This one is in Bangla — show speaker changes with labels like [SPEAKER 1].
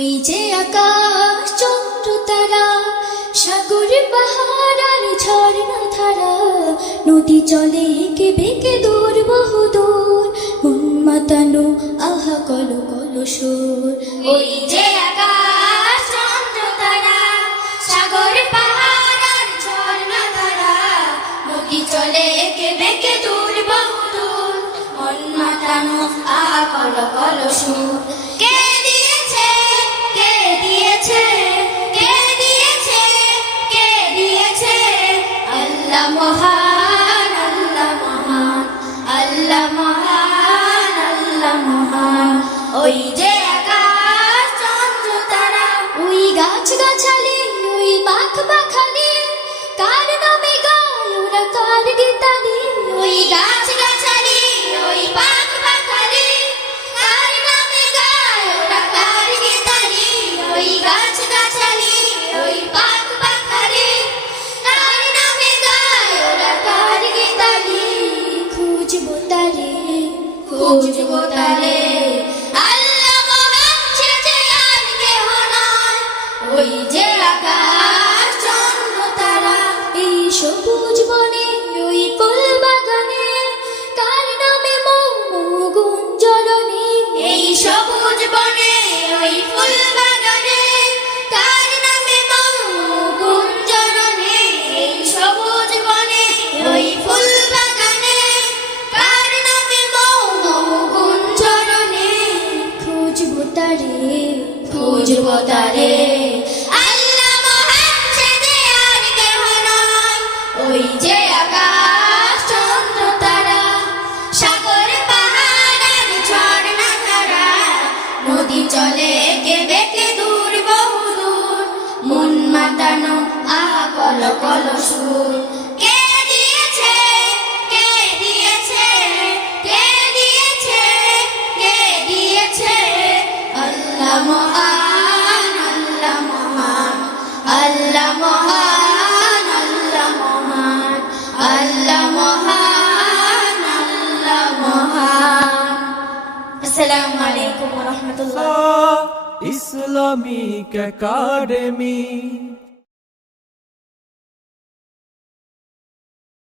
[SPEAKER 1] ওই যে আকাশ চন্দ্র তারা সাগর, পাহাড় আর ঝর্ণা ধারা। নদী চলে এঁকে বেঁকে দূর, বহু দূর। মন মাতানো, আহা, কল কল, সুর। ওই যে আকাশ চন্দ্র তারা সাগর, পাহাড় আর ঝর্ণা ধারা। নদী চলে এঁকে বেঁকে দূর, বহু দূর। মন মাতানো, আহা, কল কল, সুর। আল্লাহ মহান আল্লাহ ওই যে খুঁজবো তারে খুঁজবো তারে তারে খুঁজবো তারে। ওই যে আকাশ চন্দ্র তারা। সাগর পাহাড় ঝর্ণা ধারা নদী চলে কে বেঁকে দূর বহু দূর মন মাতানো আহা কল কল সুর। আল্লাহ মহান আল্লাহ মহান আল্লাহ মহান
[SPEAKER 2] ইসলামিক একাডেমি।